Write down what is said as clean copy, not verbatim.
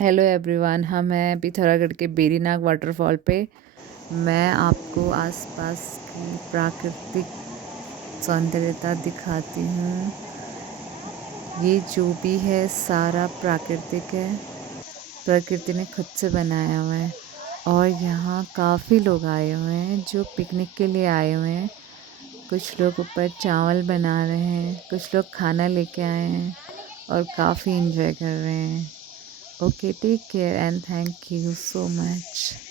Hello everyone, हम हैं पिथौरागढ़ के बेरीनाग वाटरफॉल पे। मैं आपको आसपास की प्राकृतिक सौंदर्यता दिखाती हूँ। ये जो भी है सारा प्राकृतिक है, प्रकृति ने खुद से बनाया हुआ है। और यहाँ काफ़ी लोग आए हुए हैं जो पिकनिक के लिए आए हुए हैं। कुछ लोग ऊपर चावल बना रहे हैं, कुछ लोग खाना लेके आए हैं और काफ़ी इंजॉय कर रहे हैं। Okay, take care and thank you so much.